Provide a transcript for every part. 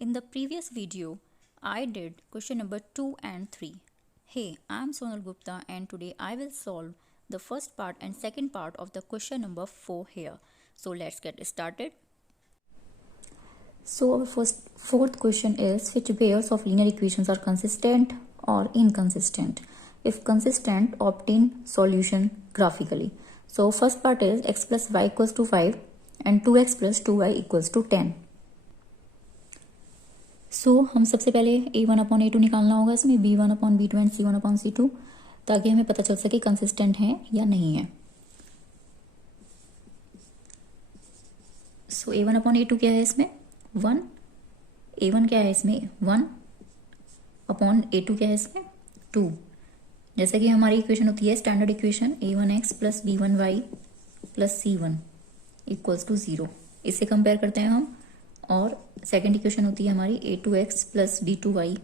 In the previous video, I did question number 2 and 3. Hey, I'm Sonal Gupta and today I will solve the first part and second part of the question number 4 here. So let's get started. So our fourth question is which pairs of linear equations are consistent or inconsistent? If consistent, obtain solution graphically. So first part is x plus y equals to 5 and 2x plus 2y equals to 10. हम सबसे पहले a1/a2 निकालना होगा इसमें b1/b2 and c1/c2 ताकि हमें पता चल सके कंसिस्टेंट है या नहीं है. a1/a2 क्या है इसमें 1, a1 क्या है इसमें 1/a2 क्या है इसमें 2. जैसे कि हमारी इक्वेशन होती है standard equation a1x plus b1y plus c1 equals to 0. इससे कंपेयर करते हैं हम. और सेकेंड इक्वेशन होती है हमारी a2x plus b2y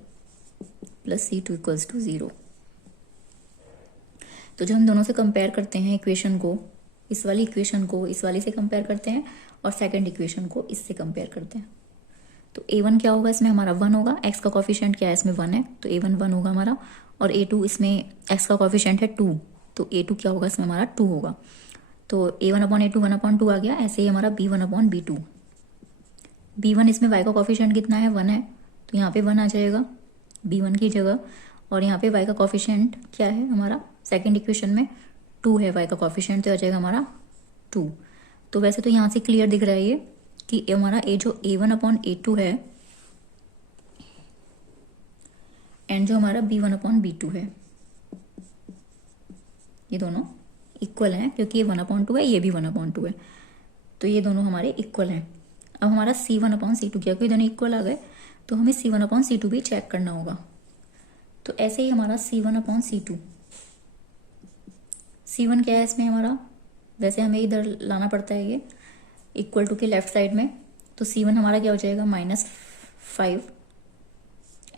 plus c2 equals to 0. तो जब हम दोनों से कंपेयर करते हैं इक्वेशन को, इस वाली इक्वेशन को इस वाली से कंपेयर करते हैं और सेकेंड इक्वेशन को इससे कंपेयर करते हैं, तो a1 क्या होगा इसमें हमारा 1 होगा. x का कॉफिशिएंट क्या है इसमें 1 है, तो a1 1 होगा हमारा. और a2 इसमें x का कॉफिशिएंट है 2, तो a2 क्या होगा इसमें हमारा 2 होगा. तो a1/a2 1/2 आ गया. ऐसे ही हमारा b1/b2. b1 इसमें y का कॉफिशिएंट कितना है 1 है, तो यहाँ पे 1 आ जाएगा b1 की जगह. और यहाँ पे y का कॉफिशिएंट क्या है हमारा सेकेंड इक्वेशन में 2 है y का कॉफिशिएंट, तो आ जाएगा हमारा 2. तो वैसे तो यहाँ से क्लियर दिख रहा है ये कि हमारा जो a1/a2 है एंड जो हमारा b1/b2 है ये दोनों इक्वल हैं, क्योंकि ये 1/2 है, ये भी 1/2 है, तो ये दोनों हमारे इक्वल हैं. अब हमारा c1/c2 क्या, कोई दोनों इक्वल आ गए, तो हमें c1/c2 भी चेक करना होगा. तो ऐसे ही हमारा c1/c2, c1 क्या है इसमें हमारा, वैसे हमें इधर लाना पड़ता है ये इक्वल टू के लेफ्ट साइड में, तो c1 हमारा क्या हो जाएगा -5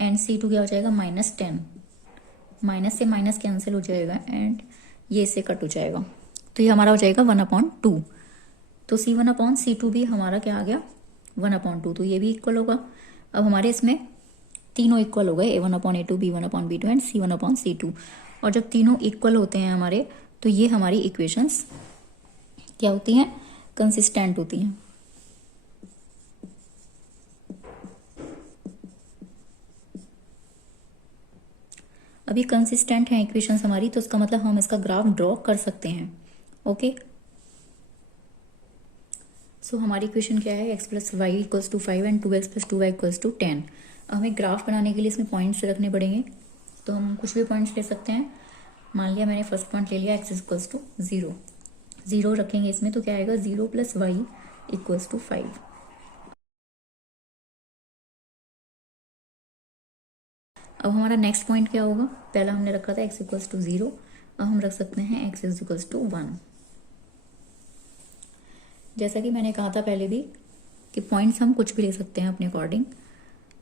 एंड c2 क्या हो जाएगा -10. माइनस से माइनस कैंसिल हो जाएगा एंड ये इससे कट हो जाएगा, तो ये हमारा हो जाएगा 1/2. तो c1/c2 भी हमारा क्या आ गया 1/2, तो ये भी इक्वल होगा. अब हमारे इसमें तीनों इक्वल हो गए a1/a2 b1/b2 एंड c1/c2. और जब तीनों इक्वल होते हैं हमारे, तो ये हमारी इक्वेशंस क्या होती हैं कंसिस्टेंट होती हैं. अभी कंसिस्टेंट है इक्वेशंस हमारी, तो उसका मतलब हम इसका ग्राफ ड्रॉ कर सकते हैं. ओके, सो हमारी इक्वेशन क्या है x plus Y equals to 5 and 2x plus 2y equals to 10. हमें ग्राफ बनाने के लिए इसमें पॉइंट्स रखने पड़ेंगे, तो हम कुछ भी पॉइंट्स ले सकते हैं. मान लिया मैंने फर्स्ट पॉइंट ले लिया x इक्वल्स टू 0. 0 रखेंगे इसमें, तो क्या आएगा 0 प्लस वाई इक्वल्स टू 5. अब हमारा नेक्स्ट पॉइंट क्या होगा, पहला हमने रखा था x इक्वल्स टू 0, अब हम रख सकते हैं x इक्वल्स टू 1. जैसा कि मैंने कहा था पहले भी कि पॉइंट्स हम कुछ भी ले सकते हैं अपने अकॉर्डिंग.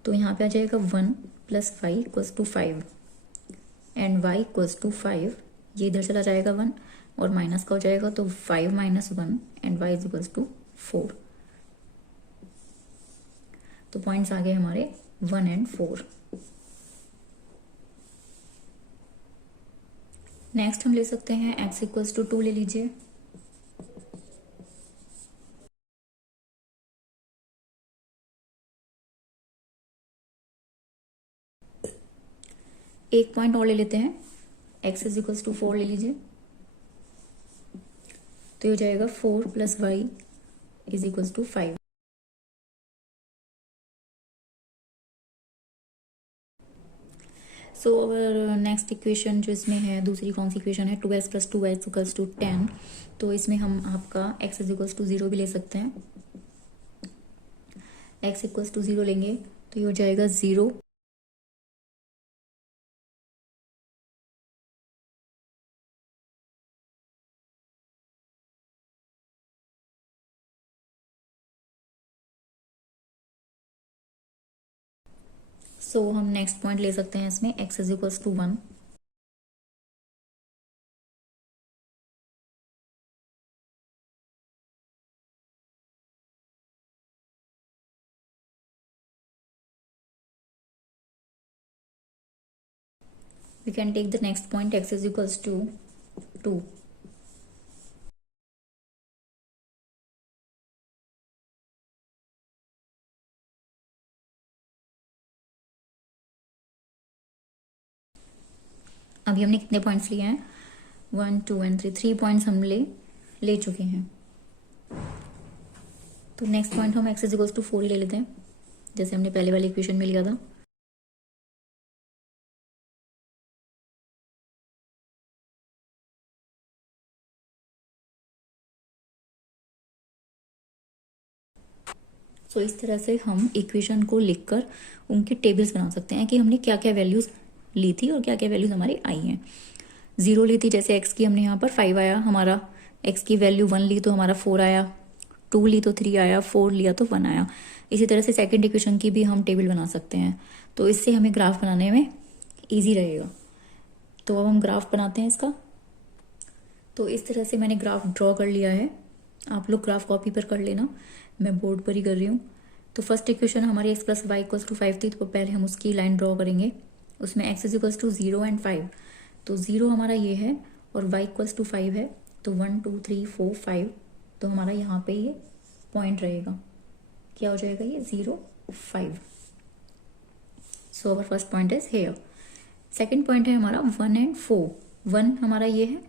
तो यहाँ पे आ जाएगा 1 plus Y equals to 5 and y equals to 5. ये इधर चला जाएगा 1 और माइनस का हो जाएगा, तो 5 - 1 एंड y इक्वल्स टू 4. तो पॉइंट्स आ गए हमारे 1 एंड 4. नेक्स्ट हम ले सकते हैं x इक्वल्स टू 2 ले लीजिए. एक पॉइंट और ले लेते हैं, x इक्वल्स टू 4 ले लीजिए. तो ये हो जाएगा 4 plus Y is equals to 5. So our next equation जो इसमें है, दूसरी कौन सी इक्वेशन है 2x plus 2y equals to 10. तो इसमें हम आपका x इक्वल्स टू 0 भी ले सकते हैं. x इक्वल्स टू 0 लेंगे तो ये हो जाएगा 0. सो हम नेक्स्ट पॉइंट ले सकते हैं इसमें x equals to 1. We can take the next point x is equals to 2। अभी हमने कितने पॉइंट्स लिए हैं, 1 2 एंड 3, 3 पॉइंट्स हम ले चुके हैं। तो नेक्स्ट पॉइंट हम x इज इक्वल्स टू 4 ही ले लेते हैं, जैसे हमने पहले वाले इक्वेशन में लिया था। तो इस तरह से हम इक्वेशन को लिखकर उनके टेबल्स बना सकते हैं कि हमने क्या क्या वैल्यूज ली थी और क्या क्या वैल्यूज हमारी आई हैं। 0 ली थी, जैसे x की हमने यहाँ पर 5 आया हमारा, x की वैल्यू 1 ली तो हमारा 4 आया, 2 ली तो 3 आया, 4 लिया तो 1 आया। इसी तरह से सेकंड इक्वेशन की भी हम टेबल बना सकते हैं, तो इससे हमें ग्राफ बनाने में ईजी रहेगा। तो अब हम ग्राफ बनाते हैं इसका। तो इस तरह से मैंने ग्राफ ड्रॉ कर लिया है, आप लोग ग्राफ कॉपी पर कर लेना, मैं बोर्ड पर ही कर रही हूँ। तो फर्स्ट इक्वेशन हमारी x plus Y equals to 5 थी, तो पहले हम उसकी लाइन ड्रॉ करेंगे। उसमें x is equals to 0 and 5, तो 0 हमारा ये है और y इक्वल्स टू 5 है, तो 1 2 3 4 5, तो हमारा यहाँ पे ये पॉइंट रहेगा, क्या हो जाएगा ये 0 5। So our first point is here. Second point है हमारा 1 एंड 4, 1 हमारा ये है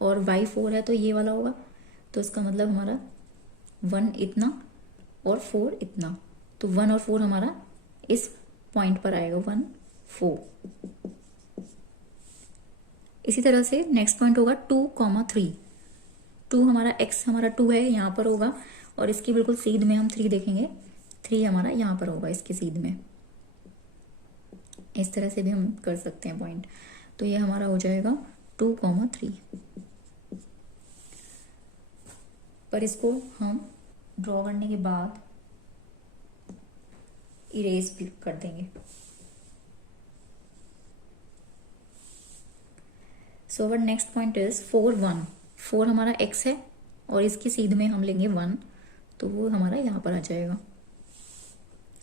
और y 4 है, तो ये वाला होगा, तो इसका मतलब हमारा 1 इतना और 4 इतना, तो 1 और 4 हमारा इस पॉइंट पर आएगा, 1 4। इसी तरह से नेक्स्ट पॉइंट होगा 2 3, 2 हमारा x हमारा 2 है यहाँ पर होगा, और इसकी बिल्कुल सीध में हम 3 देखेंगे, 3 हमारा यहाँ पर होगा इसकी सीध में। इस तरह से भी हम कर सकते हैं पॉइंट, तो ये हमारा हो जाएगा 2 3। पर इसको हम ड्रॉ करने के बाद इरेज भी कर देंगे। सो अवर नेक्स्ट पॉइंट इज 4 1, 4 हमारा x है और इसकी सीध में हम लेंगे 1, तो वो हमारा यहाँ पर आ जाएगा।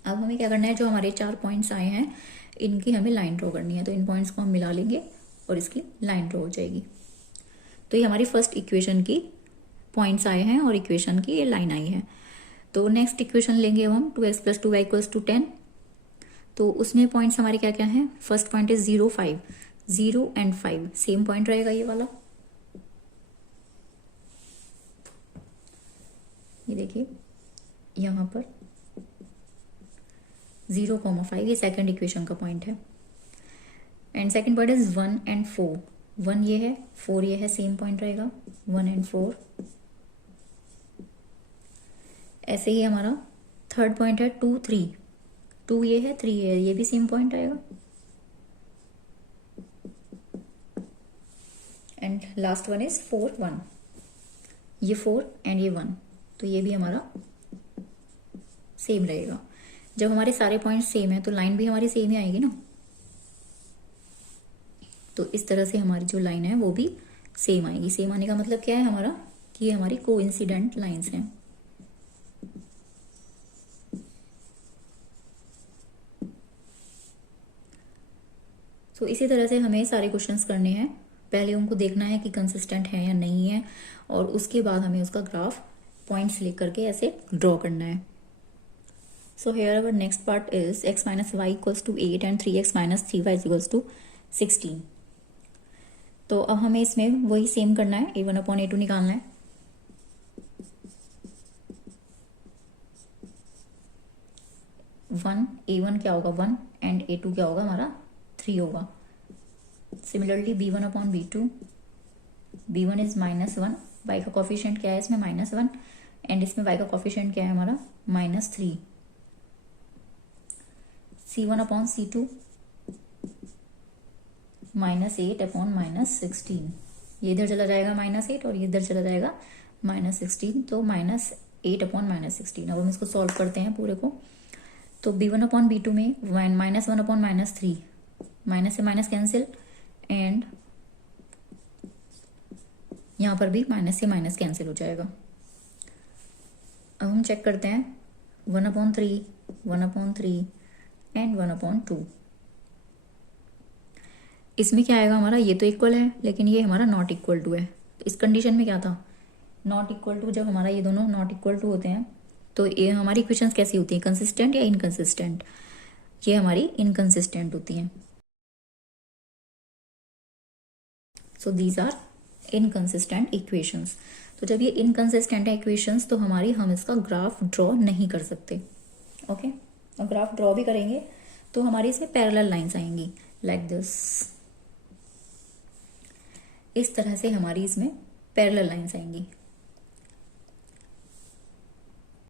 अब हमें क्या करना है, जो हमारे 4 पॉइंट्स आए हैं इनकी हमें लाइन ड्रॉ करनी है, तो इन पॉइंट्स को हम मिला लेंगे और इसकी लाइन ड्रॉ हो जाएगी। तो ये हमारी फर्स्ट इक्वेशन की पॉइंट्स आए हैं और इक्वेशन की ये लाइन आई है। तो नेक्स्ट इक्वेशन लेंगे अब हम 2x plus 2y equals to 10। तो उसमें पॉइंट्स हमारे क्या क्या हैं, first point is 0 5, 0 and 5 same point रहेगा ये वाला। ये देखिए यहाँ पर 0 5 ये सेकंड इक्वेशन का पॉइंट है। And second point is 1 and 4, 1 ये है 4 ये है, सेम पॉइंट रहेगा 1 एंड 4। ऐसे ही हमारा थर्ड पॉइंट है 2 3, 2 ये है 3 ये है, ये भी सेम पॉइंट आएगा। एंड लास्ट वन इज 4 1, ये 4 एंड ये 1, तो ये भी हमारा सेम रहेगा। जब हमारे सारे पॉइंट सेम है तो लाइन भी हमारी सेम ही आएगी ना, तो इस तरह से हमारी जो लाइन है वो भी सेम आएगी। सेम आने का मतलब क्या है हमारा, कि ये हमारी कोइंसिडेंट लाइंस हैं। तो इसी तरह से हमें सारे क्वेश्चंस करने हैं, पहले उनको देखना है कि कंसिस्टेंट है या नहीं है, और उसके बाद हमें उसका ग्राफ पॉइंट्स लेकर के ऐसे ड्रॉ करना है। So here our next part is x minus Y equals to 8 and 3x minus 3y equals to 16। तो अब हमें इसमें वही सेम करना है, a1 अपॉन a2 निकालना है। a1 क्या होगा 1 एंड a2 क्या होगा हमारा 3 होगा। Similarly b1 upon b2, b1 is -1, y का कॉफिशिएंट क्या है इसमें -1, एंड इसमें y का कॉफिशिएंट क्या है हमारा -3। c1 अपॉन c2 -8 अपॉन -16, ये इधर चला जाएगा -8 और ये इधर चला जाएगा -16, तो -8 अपॉन -16। अब हम इसको सॉल्व करते हैं पूरे को। तो b1 अपॉन b2 में -1 अपॉन -3, माइनस से माइनस कैंसिल, एंड यहाँ पर भी माइनस से माइनस कैंसिल हो जाएगा। अब हम चेक करते हैं 1 अपॉन 3, 1 अपॉन 3 एंड 1 अपॉन 2। इसमें क्या आएगा हमारा, ये तो इक्वल है लेकिन ये हमारा नॉट इक्वल टू है। तो इस कंडीशन में क्या था, नॉट इक्वल टू, जब हमारा ये दोनों नॉट इक्वल टू होते हैं तो ये हमारी इक्वेशंस कैसी होती हैं, कंसिस्टेंट या इनकंसिस्टेंट, ये हमारी इनकंसिस्टेंट होती हैं। So these are inconsistent equations. तो जब ये इनकंसिस्टेंट है इक्वेशंस तो हम इसका ग्राफ ड्रॉ नहीं कर सकते। ओके, और ग्राफ ड्रॉ भी करेंगे तो हमारी इसमें पैरेलल लाइंस आएंगी लाइक दिस, इस तरह से हमारी इसमें पैरेलल लाइंस आएंगी।